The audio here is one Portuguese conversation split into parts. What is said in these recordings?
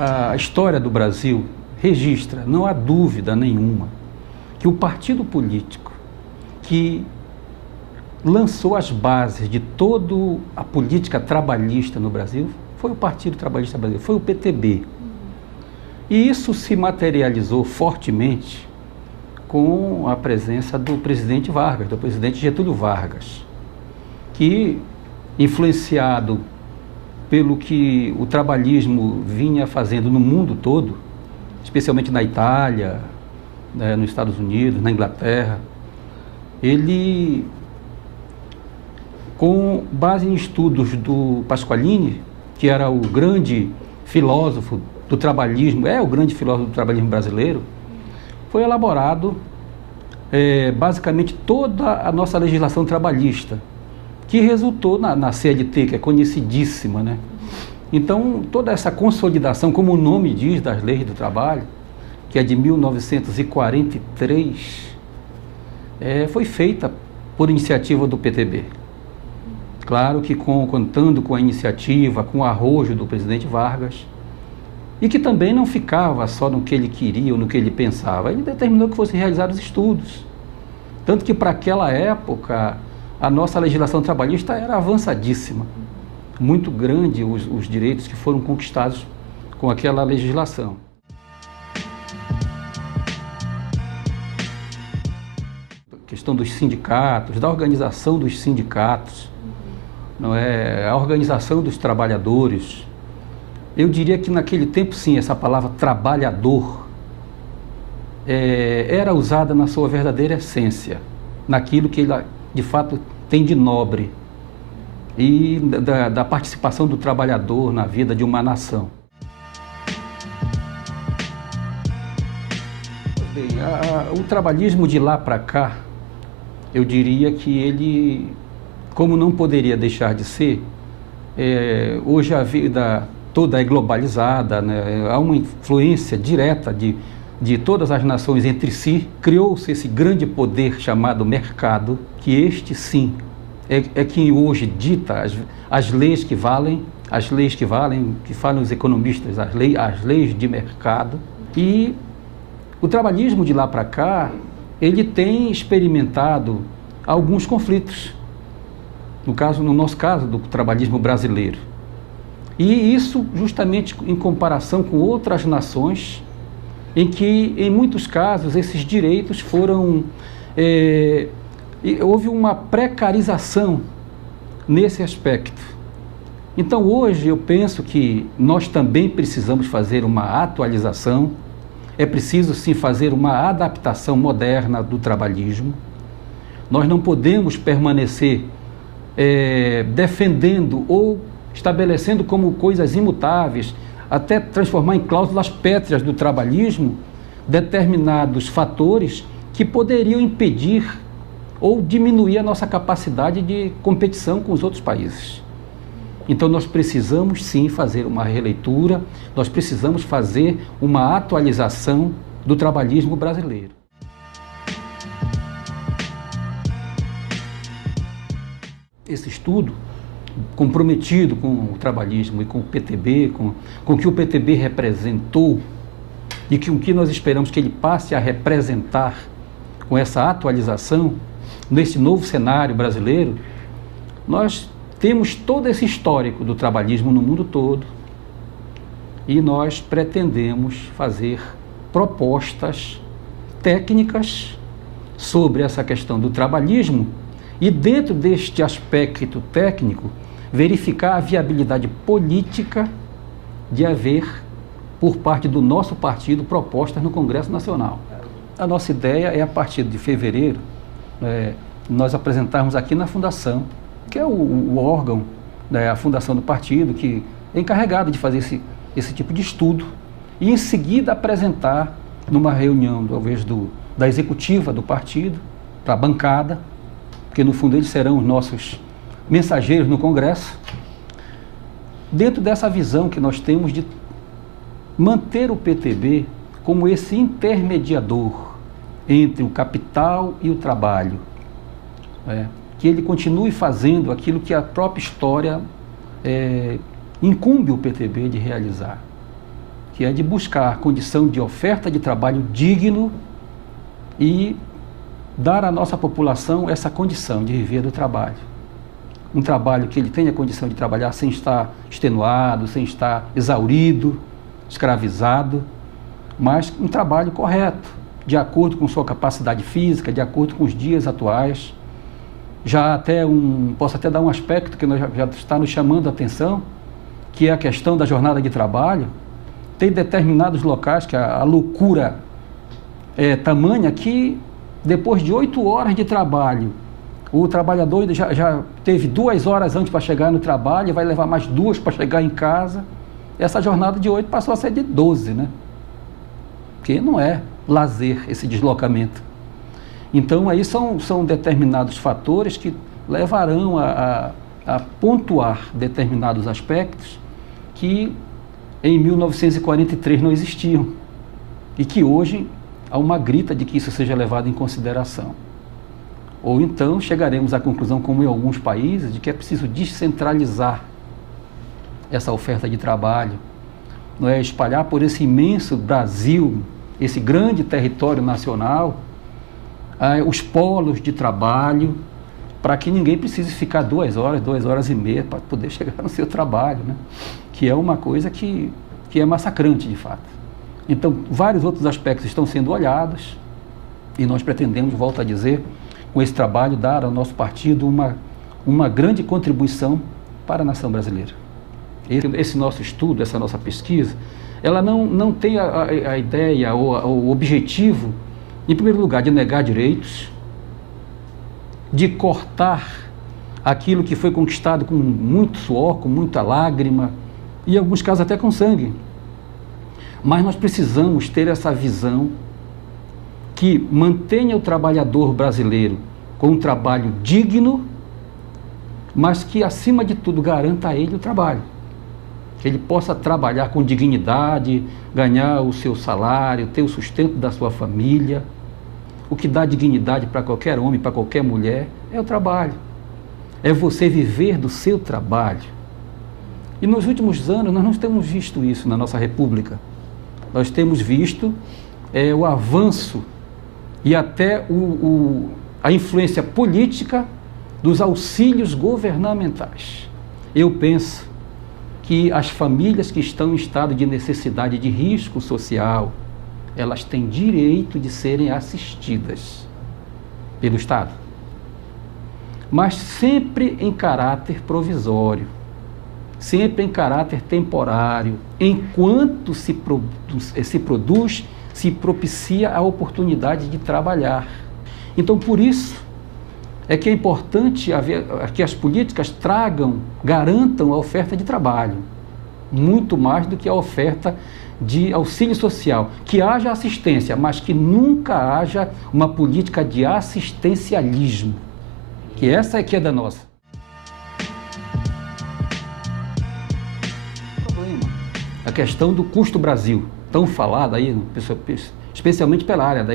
A história do Brasil registra, não há dúvida nenhuma, que o partido político que lançou as bases de toda a política trabalhista no Brasil foi o Partido Trabalhista Brasileiro, foi o PTB. E isso se materializou fortemente com a presença do presidente Vargas, do presidente Getúlio Vargas, que, influenciado pelo que o trabalhismo vinha fazendo no mundo todo, especialmente na Itália, nos Estados Unidos, na Inglaterra, ele, com base em estudos do Pasqualini, que era o grande filósofo do trabalhismo, é o grande filósofo do trabalhismo brasileiro, foi elaborado basicamente toda a nossa legislação trabalhista, que resultou na CLT, que é conhecidíssima, né? Então, toda essa consolidação, como o nome diz, das leis do trabalho, que é de 1943, foi feita por iniciativa do PTB. Claro que contando com a iniciativa, com o arrojo do presidente Vargas, e que também não ficava só no que ele queria ou no que ele pensava. Ele determinou que fossem realizados estudos. Tanto que, para aquela época, a nossa legislação trabalhista era avançadíssima. Muito grande os direitos que foram conquistados com aquela legislação. A questão dos sindicatos, da organização dos sindicatos, não é? A organização dos trabalhadores. Eu diria que naquele tempo, sim, essa palavra trabalhador era usada na sua verdadeira essência, naquilo que ele, de fato, tem de nobre e da participação do trabalhador na vida de uma nação. Bem, o trabalhismo de lá para cá, eu diria que ele, como não poderia deixar de ser, hoje a vida toda é globalizada, né? Há uma influência direta de todas as nações entre si. Criou-se esse grande poder chamado mercado, que este sim é quem hoje dita as leis que valem, que falam os economistas, as leis de mercado. E o trabalhismo de lá para cá, ele tem experimentado alguns conflitos, no nosso caso, do trabalhismo brasileiro. E isso justamente em comparação com outras nações, em que, em muitos casos, esses direitos foram... houve uma precarização nesse aspecto. Então, hoje, eu penso que nós também precisamos fazer uma atualização, é preciso, sim, fazer uma adaptação moderna do trabalhismo. Nós não podemos permanecer defendendo ou estabelecendo como coisas imutáveis, até transformar em cláusulas pétreas do trabalhismo determinados fatores que poderiam impedir ou diminuir a nossa capacidade de competição com os outros países. Então nós precisamos sim fazer uma releitura, nós precisamos fazer uma atualização do trabalhismo brasileiro. Esse estudo, comprometido com o trabalhismo e com o PTB, com o que o PTB representou e com o que nós esperamos que ele passe a representar com essa atualização, nesse novo cenário brasileiro, nós temos todo esse histórico do trabalhismo no mundo todo e nós pretendemos fazer propostas técnicas sobre essa questão do trabalhismo e, dentro deste aspecto técnico, verificar a viabilidade política de haver, por parte do nosso partido, propostas no Congresso Nacional. A nossa ideia é, a partir de fevereiro, nós apresentarmos aqui na Fundação, que é o órgão, a Fundação do partido, que é encarregado de fazer esse tipo de estudo, e em seguida apresentar numa reunião, talvez, da executiva do partido, para a bancada, porque no fundo eles serão os nossos mensageiros no Congresso, dentro dessa visão que nós temos de manter o PTB como esse intermediador entre o capital e o trabalho, que ele continue fazendo aquilo que a própria história incumbe o PTB de realizar, que é de buscar a condição de oferta de trabalho digno e dar à nossa população essa condição de viver do trabalho. Um trabalho que ele tenha condição de trabalhar sem estar extenuado, sem estar exaurido, escravizado, mas um trabalho correto, de acordo com sua capacidade física, de acordo com os dias atuais. Posso até dar um aspecto que já está nos chamando a atenção, que é a questão da jornada de trabalho. Tem determinados locais que a loucura é tamanha que depois de 8 horas de trabalho, o trabalhador já teve 2 horas antes para chegar no trabalho, vai levar mais 2 para chegar em casa. Essa jornada de 8 passou a ser de 12, né? Porque não é lazer esse deslocamento. Então, aí são determinados fatores que levarão a pontuar determinados aspectos que em 1943 não existiam e que hoje há uma grita de que isso seja levado em consideração. Ou então chegaremos à conclusão, como em alguns países, de que é preciso descentralizar essa oferta de trabalho, não é? Espalhar por esse imenso Brasil, esse grande território nacional, os polos de trabalho, para que ninguém precise ficar 2 horas, 2 horas e meia para poder chegar no seu trabalho, né? Que é uma coisa que é massacrante de fato. Então, vários outros aspectos estão sendo olhados e nós pretendemos, volto a dizer, com esse trabalho, dar ao nosso partido uma grande contribuição para a nação brasileira. Esse nosso estudo, essa nossa pesquisa, ela não tem a ideia ou o objetivo, em primeiro lugar, de negar direitos, de cortar aquilo que foi conquistado com muito suor, com muita lágrima, e em alguns casos até com sangue. Mas nós precisamos ter essa visão que mantenha o trabalhador brasileiro com um trabalho digno, mas que, acima de tudo, garanta a ele o trabalho. Que ele possa trabalhar com dignidade, ganhar o seu salário, ter o sustento da sua família. O que dá dignidade para qualquer homem, para qualquer mulher, é o trabalho. É você viver do seu trabalho. E nos últimos anos nós não temos visto isso na nossa República. Nós temos visto o avanço e até a influência política dos auxílios governamentais. Eu penso que as famílias que estão em estado de necessidade de risco social, elas têm direito de serem assistidas pelo Estado, mas sempre em caráter provisório, sempre em caráter temporário, enquanto se propicia a oportunidade de trabalhar. Então, por isso, é que é importante que as políticas garantam a oferta de trabalho, muito mais do que a oferta de auxílio social, que haja assistência, mas que nunca haja uma política de assistencialismo, que essa é que é da nossa. A questão do custo Brasil, tão falada aí, especialmente pela área da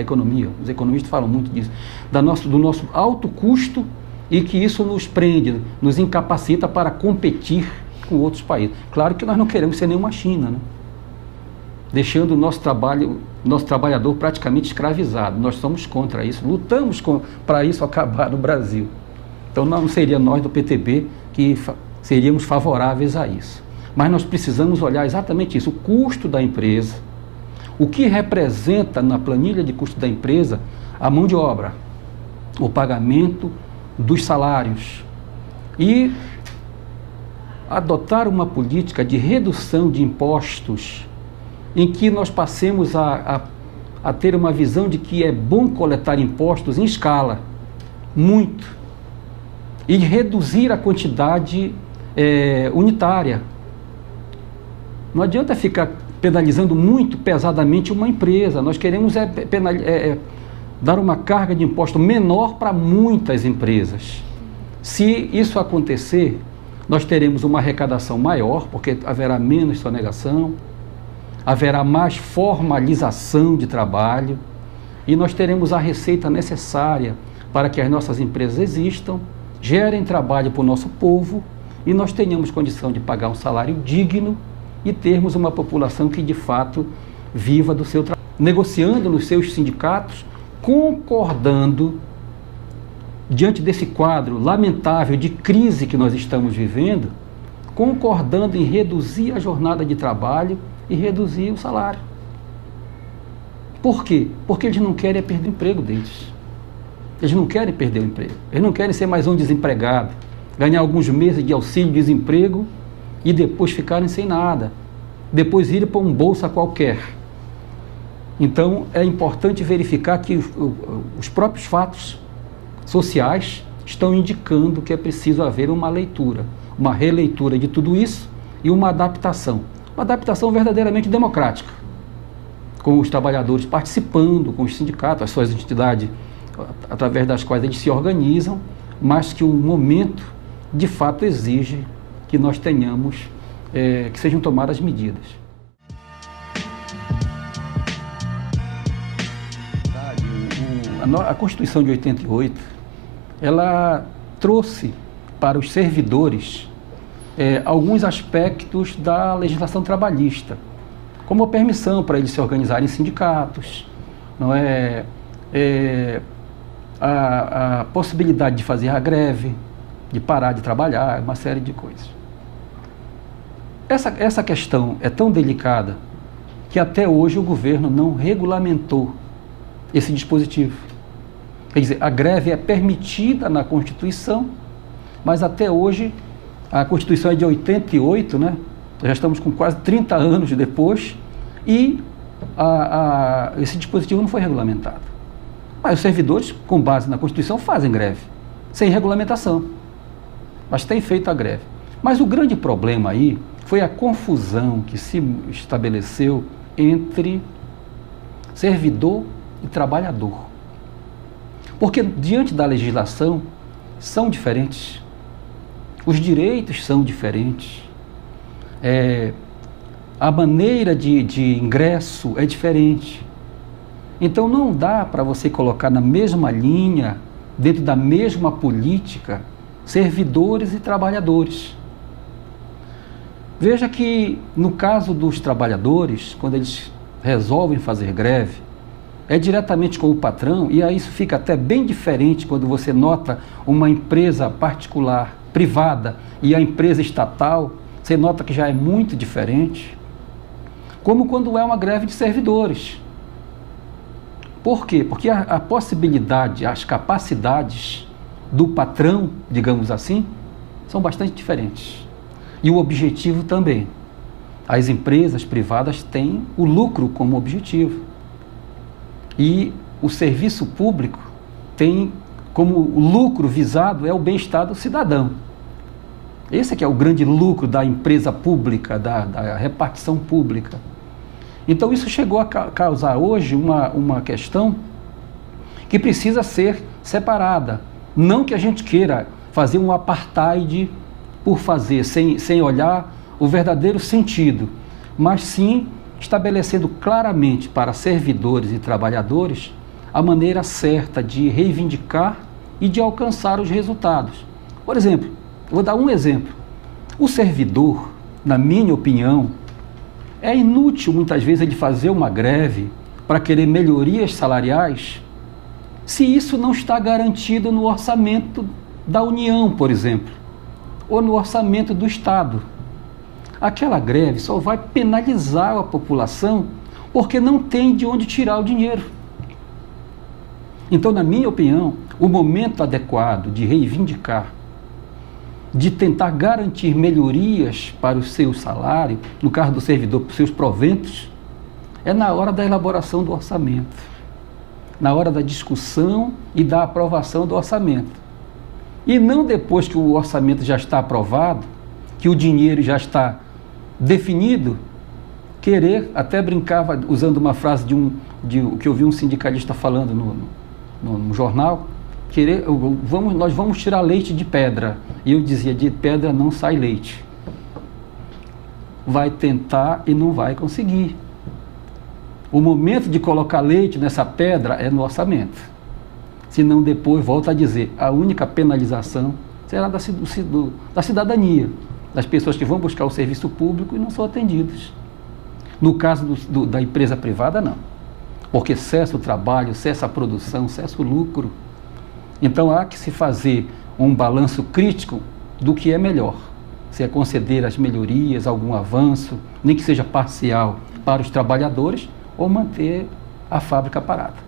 economia, os economistas falam muito disso, do nosso alto custo, e que isso nos prende, nos incapacita para competir com outros países. Claro que nós não queremos ser nenhuma China, né? Deixando o nosso trabalhador praticamente escravizado. Nós somos contra isso, lutamos para isso acabar no Brasil. Então não seria nós do PTB que seríamos favoráveis a isso. Mas nós precisamos olhar exatamente isso, o custo da empresa, o que representa na planilha de custo da empresa a mão de obra, o pagamento dos salários e adotar uma política de redução de impostos em que nós passemos a ter uma visão de que é bom coletar impostos em escala, muito, e reduzir a quantidade unitária. Não adianta ficar penalizando muito pesadamente uma empresa. Nós queremos dar uma carga de imposto menor para muitas empresas. Se isso acontecer, nós teremos uma arrecadação maior, porque haverá menos sonegação, haverá mais formalização de trabalho e nós teremos a receita necessária para que as nossas empresas existam, gerem trabalho para o nosso povo e nós tenhamos condição de pagar um salário digno e termos uma população que de fato viva do seu trabalho, negociando nos seus sindicatos, concordando diante desse quadro lamentável de crise que nós estamos vivendo, concordando em reduzir a jornada de trabalho e reduzir o salário. Por quê? Porque eles não querem perder o emprego deles. Eles não querem perder o emprego. Eles não querem ser mais um desempregado, ganhar alguns meses de auxílio-desemprego e depois ficarem sem nada. Depois irem para um bolsa qualquer. Então, é importante verificar que os próprios fatos sociais estão indicando que é preciso haver uma leitura, uma releitura de tudo isso e uma adaptação. Uma adaptação verdadeiramente democrática, com os trabalhadores participando, com os sindicatos, as suas entidades, através das quais eles se organizam, mas que o momento, de fato, exige que nós tenhamos, que sejam tomadas medidas. A Constituição de 88, ela trouxe para os servidores alguns aspectos da legislação trabalhista, como a permissão para eles se organizarem em sindicatos, não é? A possibilidade de fazer a greve, de parar de trabalhar, uma série de coisas. Essa questão é tão delicada que até hoje o governo não regulamentou esse dispositivo. Quer dizer, a greve é permitida na Constituição, mas até hoje, a Constituição é de 88, né? Já estamos com quase 30 anos depois, e esse dispositivo não foi regulamentado. Mas os servidores, com base na Constituição, fazem greve, sem regulamentação, mas têm feito a greve. Mas o grande problema aí foi a confusão que se estabeleceu entre servidor e trabalhador. Porque diante da legislação são diferentes, os direitos são diferentes, a maneira de ingresso é diferente. Então não dá para você colocar na mesma linha, dentro da mesma política, servidores e trabalhadores. Veja que no caso dos trabalhadores, quando eles resolvem fazer greve, é diretamente com o patrão, e aí isso fica até bem diferente quando você nota uma empresa particular, privada, e a empresa estatal, você nota que já é muito diferente, como quando é uma greve de servidores. Por quê? Porque a possibilidade, as capacidades do patrão, digamos assim, são bastante diferentes. E o objetivo também. As empresas privadas têm o lucro como objetivo. E o serviço público tem como o lucro visado é o bem-estar do cidadão. Esse é que é o grande lucro da empresa pública, da repartição pública. Então isso chegou a causar hoje uma questão que precisa ser separada. Não que a gente queira fazer um apartheid por fazer, sem olhar o verdadeiro sentido, mas sim estabelecendo claramente para servidores e trabalhadores a maneira certa de reivindicar e de alcançar os resultados. Por exemplo, vou dar um exemplo. O servidor, na minha opinião, é inútil muitas vezes ele fazer uma greve para querer melhorias salariais se isso não está garantido no orçamento da União, por exemplo, ou no orçamento do Estado. Aquela greve só vai penalizar a população porque não tem de onde tirar o dinheiro. Então, na minha opinião, o momento adequado de reivindicar, de tentar garantir melhorias para o seu salário, no caso do servidor, para os seus proventos, é na hora da elaboração do orçamento, na hora da discussão e da aprovação do orçamento. E não depois que o orçamento já está aprovado, que o dinheiro já está definido, querer, até brincava usando uma frase que eu vi um sindicalista falando no jornal, nós vamos tirar leite de pedra. E eu dizia, de pedra não sai leite. Vai tentar e não vai conseguir. O momento de colocar leite nessa pedra é no orçamento. Senão depois, volta a dizer, a única penalização será da cidadania. das pessoas que vão buscar o serviço público e não são atendidas. No caso da empresa privada, não. Porque cessa o trabalho, cessa a produção, cessa o lucro. Então há que se fazer um balanço crítico do que é melhor. Se é conceder as melhorias, algum avanço, nem que seja parcial, para os trabalhadores, ou manter a fábrica parada.